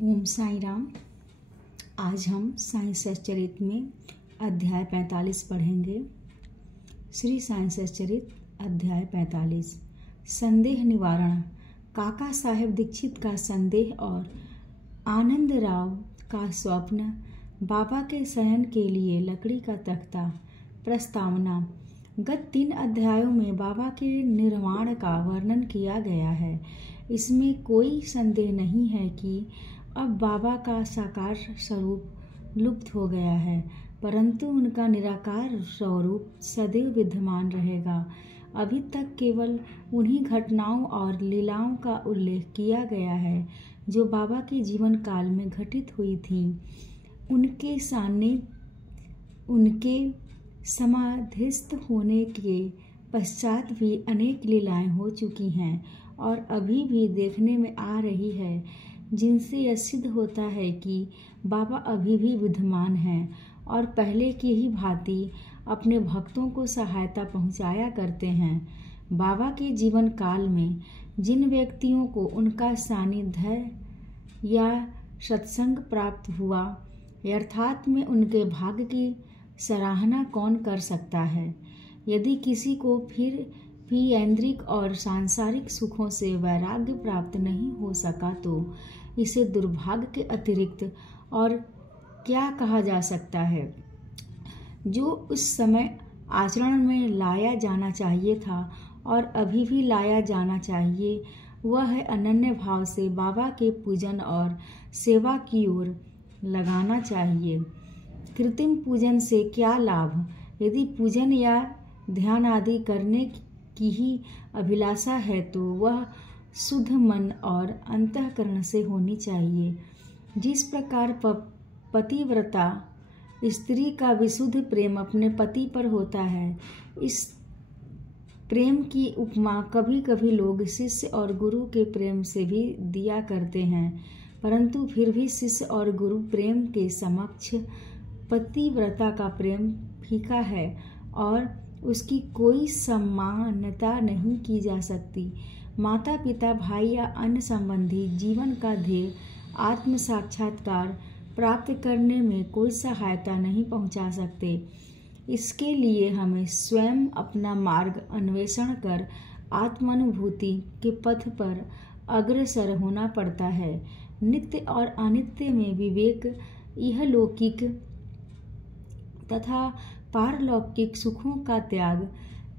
ओम साई राम। आज हम साई सच्चरित में अध्याय 45 पढ़ेंगे। श्री साई सच्चरित अध्याय 45 संदेह निवारण। काका साहेब दीक्षित का संदेह और आनंद राव का स्वप्न। बाबा के शयन के लिए लकड़ी का तख्ता। प्रस्तावना। गत 3 अध्यायों में बाबा के निर्वाण का वर्णन किया गया है। इसमें कोई संदेह नहीं है कि अब बाबा का साकार स्वरूप लुप्त हो गया है, परंतु उनका निराकार स्वरूप सदैव विद्यमान रहेगा। अभी तक केवल उन्हीं घटनाओं और लीलाओं का उल्लेख किया गया है जो बाबा के जीवन काल में घटित हुई थीं। उनके समाधिस्थ होने के पश्चात भी अनेक लीलाएं हो चुकी हैं और अभी भी देखने में आ रही है, जिनसे यह सिद्ध होता है कि बाबा अभी भी विद्यमान हैं और पहले की ही भांति अपने भक्तों को सहायता पहुंचाया करते हैं। बाबा के जीवन काल में जिन व्यक्तियों को उनका सानिध्य या सत्संग प्राप्त हुआ, यथार्थ में उनके भाग्य की सराहना कौन कर सकता है। यदि किसी को फिर भी ऐन्द्रिक और सांसारिक सुखों से वैराग्य प्राप्त नहीं हो सका तो इसे दुर्भाग्य के अतिरिक्त और क्या कहा जा सकता है। जो उस समय आचरण में लाया जाना चाहिए था और अभी भी लाया जाना चाहिए, वह है अनन्य भाव से बाबा के पूजन और सेवा की ओर लगाना चाहिए। कृत्रिम पूजन से क्या लाभ? यदि पूजन या ध्यान आदि करने की ही अभिलाषा है तो वह शुद्ध मन और अंतःकरण से होनी चाहिए। जिस प्रकार पतिव्रता स्त्री का विशुद्ध प्रेम अपने पति पर होता है, इस प्रेम की उपमा कभी कभी लोग शिष्य और गुरु के प्रेम से भी दिया करते हैं, परंतु फिर भी शिष्य और गुरु प्रेम के समक्ष पतिव्रता का प्रेम फीका है और उसकी कोई समानता नहीं की जा सकती। माता पिता, भाई या अन्य संबंधी जीवन का ध्येय आत्म साक्षात्कार प्राप्त करने में कोई सहायता नहीं पहुंचा सकते। इसके लिए हमें स्वयं अपना मार्ग अन्वेषण कर आत्मानुभूति के पथ पर अग्रसर होना पड़ता है। नित्य और अनित्य में विवेक, इहलौकिक तथा पारलौकिक सुखों का त्याग,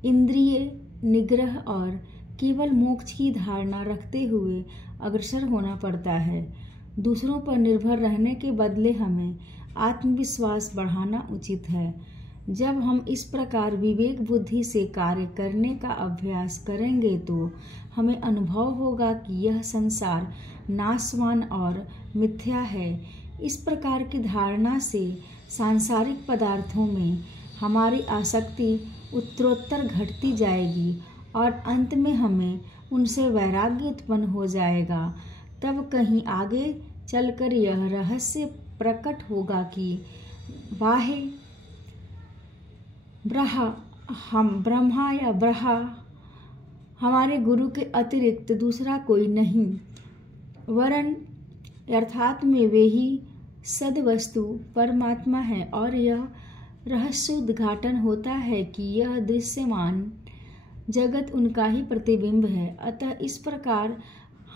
इंद्रिय निग्रह और केवल मोक्ष की धारणा रखते हुए अग्रसर होना पड़ता है। दूसरों पर निर्भर रहने के बदले हमें आत्मविश्वास बढ़ाना उचित है। जब हम इस प्रकार विवेक बुद्धि से कार्य करने का अभ्यास करेंगे तो हमें अनुभव होगा कि यह संसार नाशवान और मिथ्या है। इस प्रकार की धारणा से सांसारिक पदार्थों में हमारी आसक्ति उत्तरोत्तर घटती जाएगी और अंत में हमें उनसे वैराग्य उत्पन्न हो जाएगा। तब कहीं आगे चलकर यह रहस्य प्रकट होगा कि बाह्य ब्रह्मा या ब्रहा हमारे गुरु के अतिरिक्त दूसरा कोई नहीं, वरन अर्थात में वे ही सद्वस्तु परमात्मा है। और यह रहस्य उद्घाटन होता है कि यह दृश्यमान जगत उनका ही प्रतिबिंब है। अतः इस प्रकार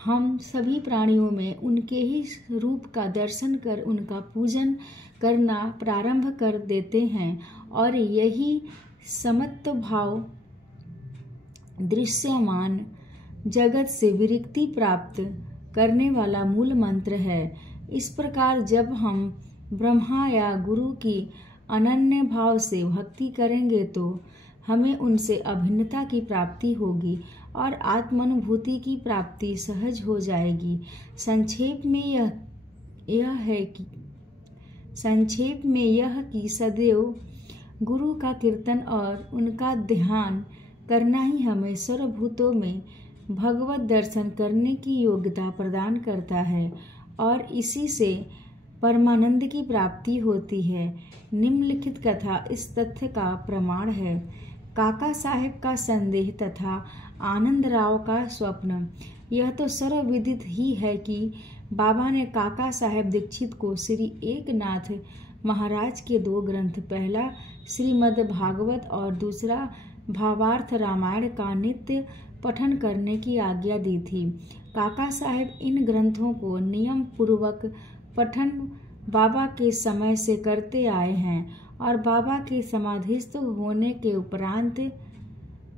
हम सभी प्राणियों में उनके ही रूप का दर्शन कर उनका पूजन करना प्रारंभ कर देते हैं और यही समत्व भाव दृश्यमान जगत से विरक्ति प्राप्त करने वाला मूल मंत्र है। इस प्रकार जब हम ब्रह्मा या गुरु की अनन्य भाव से भक्ति करेंगे तो हमें उनसे अभिन्नता की प्राप्ति होगी और आत्मानुभूति की प्राप्ति सहज हो जाएगी। संक्षेप में यह कि सदैव गुरु का कीर्तन और उनका ध्यान करना ही हमें सर्वभूतों में भगवत दर्शन करने की योग्यता प्रदान करता है और इसी से परमानंद की प्राप्ति होती है। निम्नलिखित कथा इस तथ्य का प्रमाण है। काका साहेब का संदेह तथा आनंदराव का स्वप्न। यह तो सर्वविदित ही है कि बाबा ने काका साहेब दीक्षित को श्री एकनाथ महाराज के 2 ग्रंथ, पहला श्रीमद् भागवत और दूसरा भावार्थ रामायण का नित्य पठन करने की आज्ञा दी थी। काका साहेब इन ग्रंथों को नियम पूर्वक पठन बाबा के समय से करते आए हैं और बाबा के समाधिस्थ होने के उपरांत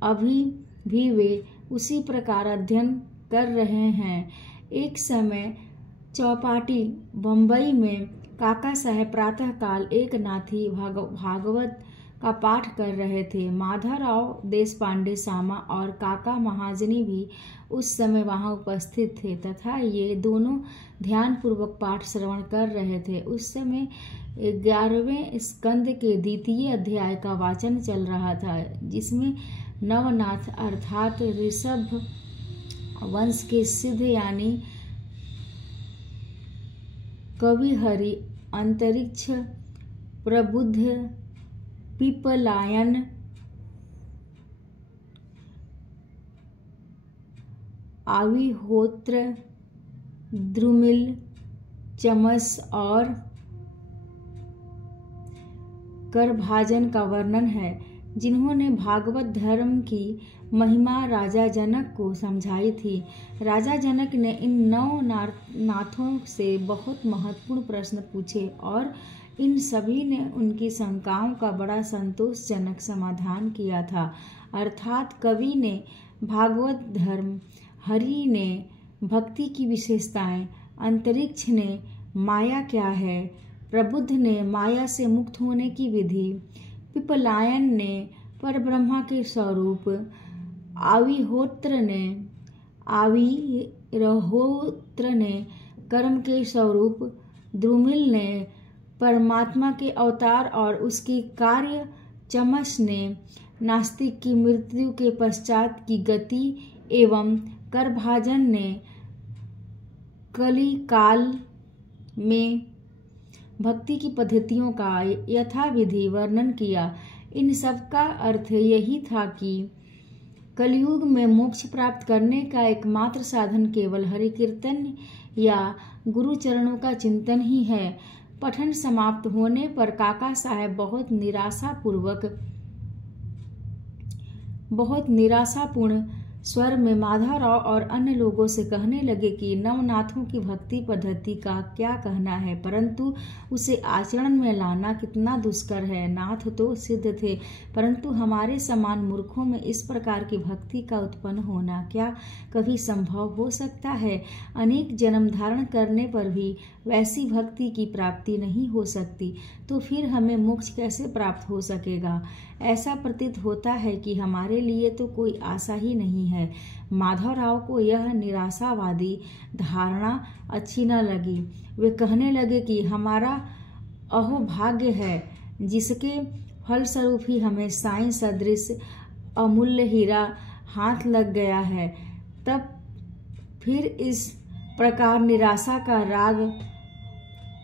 अभी भी वे उसी प्रकार अध्ययन कर रहे हैं। एक समय चौपाटी बम्बई में काका साहेब प्रातःकाल एकनाथी भागवत का पाठ कर रहे थे। माधवराव देशपांडे सामा और काका महाजनी भी उस समय वहां उपस्थित थे तथा ये दोनों ध्यानपूर्वक पाठ श्रवण कर रहे थे। उस समय 11वें स्कंद के 2 अध्याय का वाचन चल रहा था, जिसमें नवनाथ अर्थात ऋषभ वंश के सिद्ध यानी कविहरि, अंतरिक्ष प्रबुद्ध पिपलायन, आविहोत्र, द्रुमिल, चमस और करभाजन का वर्णन है, जिन्होंने भागवत धर्म की महिमा राजा जनक को समझाई थी। राजा जनक ने इन 9 नाथों से बहुत महत्वपूर्ण प्रश्न पूछे और इन सभी ने उनकी शंकाओं का बड़ा संतोषजनक समाधान किया था। अर्थात कवि ने भागवत धर्म, हरि ने भक्ति की विशेषताएं, अंतरिक्ष ने माया क्या है, प्रबुद्ध ने माया से मुक्त होने की विधि, पिपलायन ने परब्रह्मा के स्वरूप, आविहोत्र ने कर्म के स्वरूप, द्रुमिल ने परमात्मा के अवतार और उसके कार्य, चमस ने नास्तिक की मृत्यु के पश्चात की गति एवं करभाजन ने कली काल में भक्ति की पद्धतियों का यथाविधि वर्णन किया। इन सब का अर्थ यही था कि कलयुग में मोक्ष प्राप्त करने का एकमात्र साधन केवल हरि कीर्तन या गुरु चरणों का चिंतन ही है। पठन समाप्त होने पर काका साहेब बहुत निराशापूर्ण स्वर में माधवराव और अन्य लोगों से कहने लगे कि नवनाथों की भक्ति पद्धति का क्या कहना है, परंतु उसे आचरण में लाना कितना दुष्कर है। नाथ तो सिद्ध थे, परंतु हमारे समान मूर्खों में इस प्रकार की भक्ति का उत्पन्न होना क्या कभी संभव हो सकता है? अनेक जन्म धारण करने पर भी वैसी भक्ति की प्राप्ति नहीं हो सकती, तो फिर हमें मोक्ष कैसे प्राप्त हो सकेगा? ऐसा प्रतीत होता है कि हमारे लिए तो कोई आशा ही नहीं है। माधवराव को यह निराशावादी धारणा अच्छी न लगी। वे कहने लगे कि हमारा अहोभाग्य है, जिसके फलस्वरूप ही हमें साईं सदृश अमूल्य हीरा हाथ लग गया है। तब फिर इस प्रकार निराशा का राग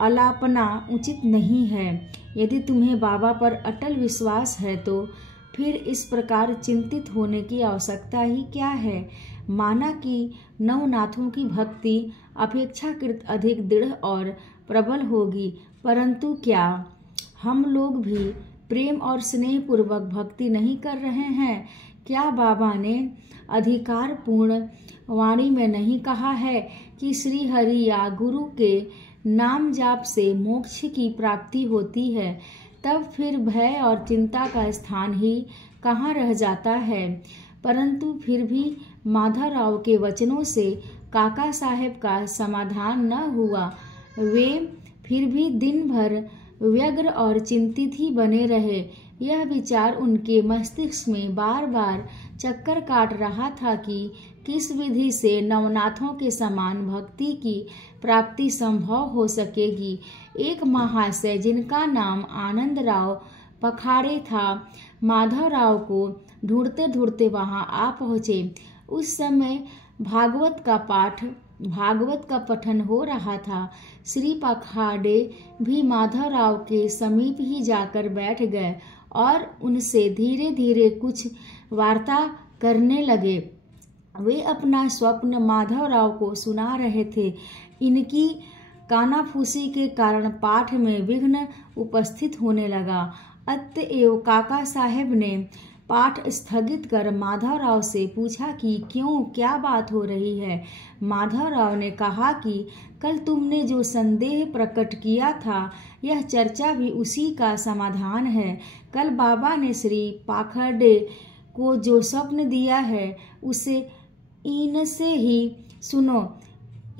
अलापना उचित नहीं है। यदि तुम्हें बाबा पर अटल विश्वास है तो फिर इस प्रकार चिंतित होने की आवश्यकता ही क्या है? माना कि नवनाथों की भक्ति अपेक्षाकृत अधिक दृढ़ और प्रबल होगी, परंतु क्या हम लोग भी प्रेम और स्नेह पूर्वक भक्ति नहीं कर रहे हैं? क्या बाबा ने अधिकारपूर्ण वाणी में नहीं कहा है कि श्री हरि या गुरु के नाम जाप से मोक्ष की प्राप्ति होती है? तब फिर भय और चिंता का स्थान ही कहाँ रह जाता है। परंतु फिर भी माधवराव के वचनों से काका साहेब का समाधान न हुआ। वे फिर भी दिन भर व्यग्र और चिंतित ही बने रहे। यह विचार उनके मस्तिष्क में बार बार चक्कर काट रहा था कि किस विधि से नवनाथों के समान भक्ति की प्राप्ति संभव हो सकेगी। एक महाशय जिनका नाम आनंदराव पखाड़े था, माधवराव को ढूंढते ढूंढते वहां आ पहुंचे। उस समय भागवत का पठन हो रहा था। श्री पखाड़े भी माधवराव के समीप ही जाकर बैठ गए और उनसे धीरे धीरे कुछ वार्ता करने लगे। वे अपना स्वप्न माधवराव को सुना रहे थे। इनकी कानाफूसी के कारण पाठ में विघ्न उपस्थित होने लगा। अतएव काका साहेब ने पाठ स्थगित कर माधवराव से पूछा कि क्यों, क्या बात हो रही है। माधवराव ने कहा कि कल तुमने जो संदेह प्रकट किया था, यह चर्चा भी उसी का समाधान है। कल बाबा ने श्री पाखंडे को जो स्वप्न दिया है, उसे इनसे ही सुनो।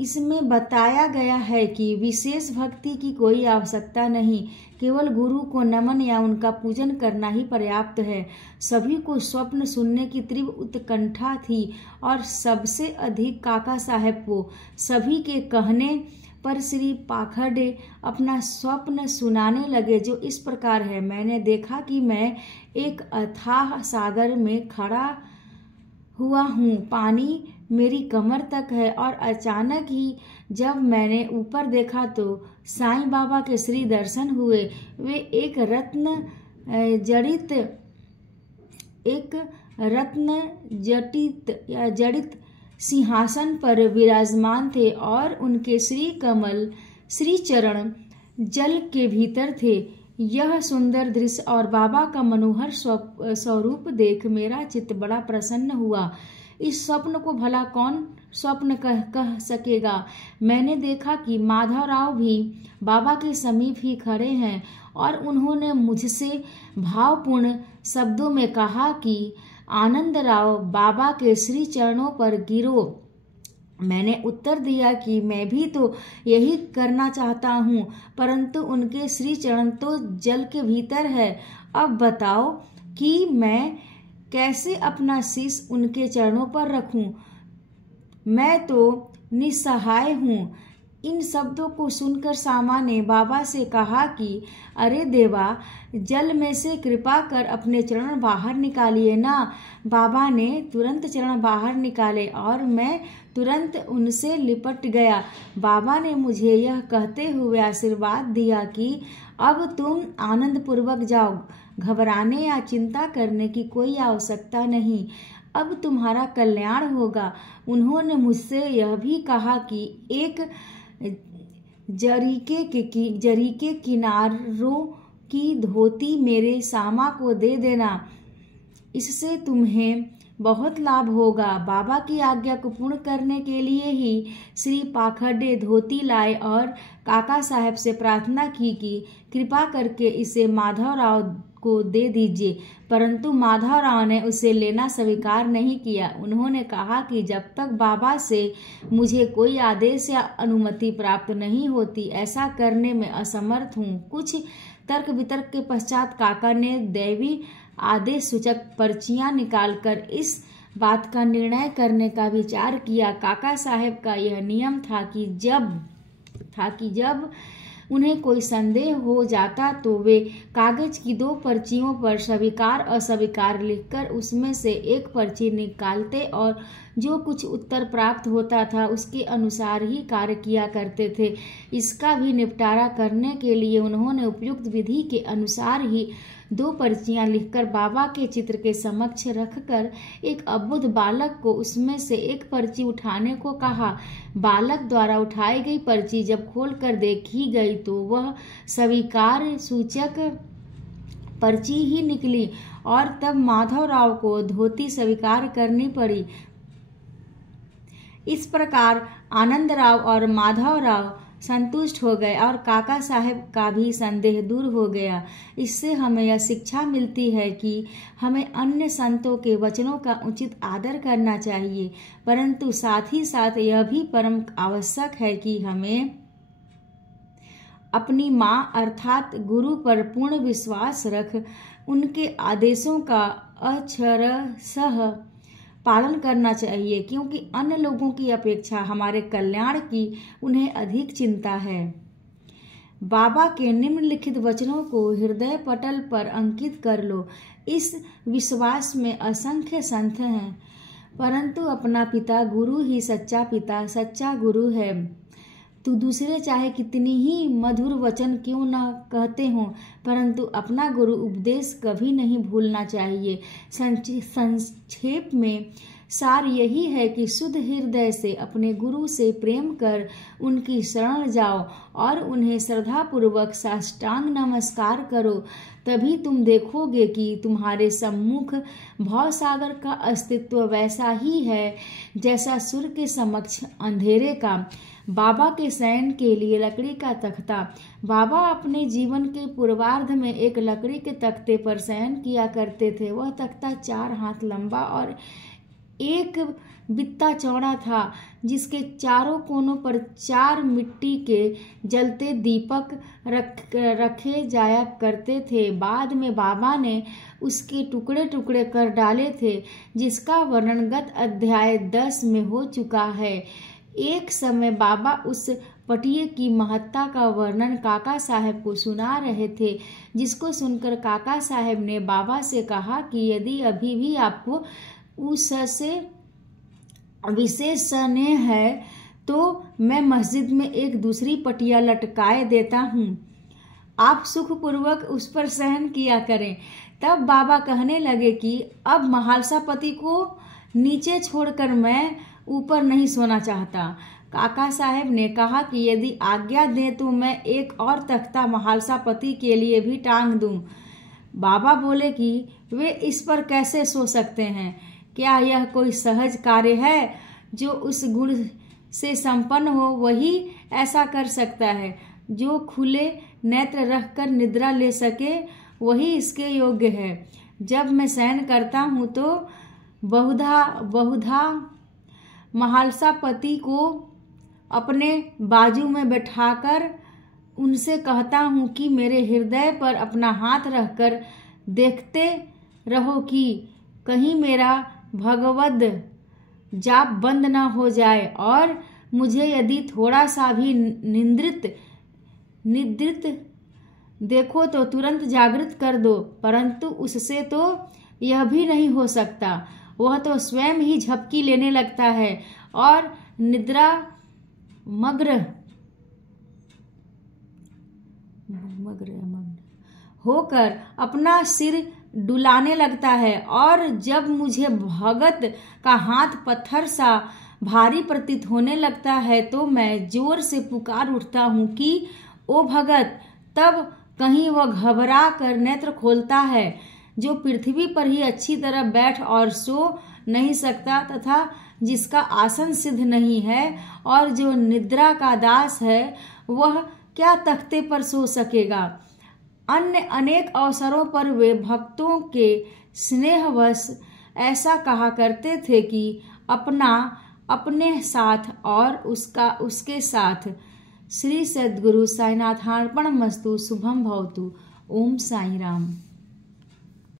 इसमें बताया गया है कि विशेष भक्ति की कोई आवश्यकता नहीं, केवल गुरु को नमन या उनका पूजन करना ही पर्याप्त है। सभी को स्वप्न सुनने की तीव्र उत्कंठा थी और सबसे अधिक काका साहेब को। सभी के कहने पर श्री पाखंडे अपना स्वप्न सुनाने लगे, जो इस प्रकार है। मैंने देखा कि मैं एक अथाह सागर में खड़ा हुआ हूँ, पानी मेरी कमर तक है, और अचानक ही जब मैंने ऊपर देखा तो साईं बाबा के श्री दर्शन हुए। वे एक रत्न जड़ित सिंहासन पर विराजमान थे और उनके श्री चरण जल के भीतर थे। यह सुंदर दृश्य और बाबा का मनोहर स्वरूप देख मेरा चित्त बड़ा प्रसन्न हुआ। इस स्वप्न को भला कौन स्वप्न कह सकेगा। मैंने देखा कि माधवराव भी बाबा के समीप ही खड़े हैं और उन्होंने मुझसे भावपूर्ण शब्दों में कहा कि आनंदराव, बाबा के श्री चरणों पर गिरो। मैंने उत्तर दिया कि मैं भी तो यही करना चाहता हूँ, परंतु उनके श्री चरण तो जल के भीतर है। अब बताओ कि मैं कैसे अपना शीश उनके चरणों पर रखूं? मैं तो निस्सहाय हूँ। इन शब्दों को सुनकर सामा ने बाबा से कहा कि अरे देवा, जल में से कृपा कर अपने चरण बाहर निकालिए ना। बाबा ने तुरंत चरण बाहर निकाले और मैं तुरंत उनसे लिपट गया। बाबा ने मुझे यह कहते हुए आशीर्वाद दिया कि अब तुम आनंद पूर्वक जाओ, घबराने या चिंता करने की कोई आवश्यकता नहीं, अब तुम्हारा कल्याण होगा। उन्होंने मुझसे यह भी कहा कि एक जरीके किनारों की धोती मेरे सामा को दे देना, इससे तुम्हें बहुत लाभ होगा। बाबा की आज्ञा को पूर्ण करने के लिए ही श्री पाखंडे धोती लाए और काका साहब से प्रार्थना की कि कृपा करके इसे माधवराव को दे दीजिए, परंतु माधवराव ने उसे लेना स्वीकार नहीं किया। उन्होंने कहा कि जब तक बाबा से मुझे कोई आदेश या अनुमति प्राप्त नहीं होती, ऐसा करने में असमर्थ हूँ। कुछ तर्क वितर्क के पश्चात काका ने दैवी आदेश सूचक पर्चियां निकालकर इस बात का निर्णय करने का विचार किया। काका साहब का यह नियम था कि जब उन्हें कोई संदेह हो जाता तो वे कागज की 2 पर्चियों पर स्वीकार अस्वीकार लिखकर उसमें से एक पर्ची निकालते और जो कुछ उत्तर प्राप्त होता था उसके अनुसार ही कार्य किया करते थे। इसका भी निपटारा करने के लिए उन्होंने उपयुक्त विधि के अनुसार ही 2 पर्चियां लिखकर बाबा के चित्र के समक्ष रखकर एक अबुध बालक को उसमें से एक पर्ची उठाने को कहा। बालक द्वारा उठाई गई पर्ची जब खोलकर देखी गई तो वह स्वीकार सूचक पर्ची ही निकली और तब माधवराव को धोती स्वीकार करनी पड़ी। इस प्रकार आनंदराव और माधवराव संतुष्ट हो गए और काका साहब का भी संदेह दूर हो गया। इससे हमें यह शिक्षा मिलती है कि हमें अन्य संतों के वचनों का उचित आदर करना चाहिए, परंतु साथ ही साथ यह भी परम आवश्यक है कि हमें अपनी माँ अर्थात गुरु पर पूर्ण विश्वास रख उनके आदेशों का अक्षरशः पालन करना चाहिए, क्योंकि अन्य लोगों की अपेक्षा हमारे कल्याण की उन्हें अधिक चिंता है। बाबा के निम्नलिखित वचनों को हृदय पटल पर अंकित कर लो। इस विश्वास में असंख्य संत हैं, परंतु अपना पिता गुरु ही सच्चा पिता सच्चा गुरु है। तो दूसरे चाहे कितनी ही मधुर वचन क्यों न कहते हों, परंतु अपना गुरु उपदेश कभी नहीं भूलना चाहिए। संक्षेप में सार यही है कि शुद्ध हृदय से अपने गुरु से प्रेम कर उनकी शरण जाओ और उन्हें श्रद्धापूर्वक साष्टांग नमस्कार करो। तभी तुम देखोगे कि तुम्हारे सम्मुख भवसागर का अस्तित्व वैसा ही है जैसा सूर्य के समक्ष अंधेरे का। बाबा के शयन के लिए लकड़ी का तख्ता। बाबा अपने जीवन के पूर्वार्ध में एक लकड़ी के तख्ते पर शयन किया करते थे। वह तख्ता 4 हाथ लंबा और 1 बित्ता चौड़ा था, जिसके चारों कोनों पर 4 मिट्टी के जलते दीपक रखे जाया करते थे। बाद में बाबा ने उसके टुकड़े टुकड़े कर डाले थे, जिसका वर्णन गत अध्याय 10 में हो चुका है। एक समय बाबा उस पटिये की महत्ता का वर्णन काका साहब को सुना रहे थे, जिसको सुनकर काका साहब ने बाबा से कहा कि यदि अभी भी आपको उससे विशेष स्नेह है तो मैं मस्जिद में एक दूसरी पटिया लटकाए देता हूँ, आप सुखपूर्वक उस पर शयन किया करें। तब बाबा कहने लगे कि अब महालसापति को नीचे छोड़कर मैं ऊपर नहीं सोना चाहता। काका साहब ने कहा कि यदि आज्ञा दें तो मैं एक और तख्ता महालसापति के लिए भी टांग दूं। बाबा बोले कि वे इस पर कैसे सो सकते हैं? क्या यह कोई सहज कार्य है? जो उस गुण से संपन्न हो वही ऐसा कर सकता है। जो खुले नेत्र रखकर निद्रा ले सके वही इसके योग्य है। जब मैं शयन करता हूँ तो बहुधा महालसापति को अपने बाजू में बैठाकर उनसे कहता हूँ कि मेरे हृदय पर अपना हाथ रखकर देखते रहो कि कहीं मेरा भगवद जाप बंद न हो जाए, और मुझे यदि थोड़ा सा भी निद्रित देखो तो तुरंत जागृत कर दो। परंतु उससे तो यह भी नहीं हो सकता। वह तो स्वयं ही झपकी लेने लगता है और निद्रा मग्न होकर अपना सिर डुलाने लगता है, और जब मुझे भगत का हाथ पत्थर सा भारी प्रतीत होने लगता है तो मैं जोर से पुकार उठता हूँ कि ओ भगत। तब कहीं वह घबरा कर नेत्र खोलता है, जो पृथ्वी पर ही अच्छी तरह बैठ और सो नहीं सकता तथा जिसका आसन सिद्ध नहीं है, और जो निद्रा का दास है, वह क्या तख्ते पर सो सकेगा। अन्य अनेक अवसरों पर वे भक्तों के स्नेहवश ऐसा कहा करते थे कि अपने साथ और उसके साथ। श्री सद्गुरु साईनाथार्पणमस्तु। शुभम भवतु। ओम साई राम।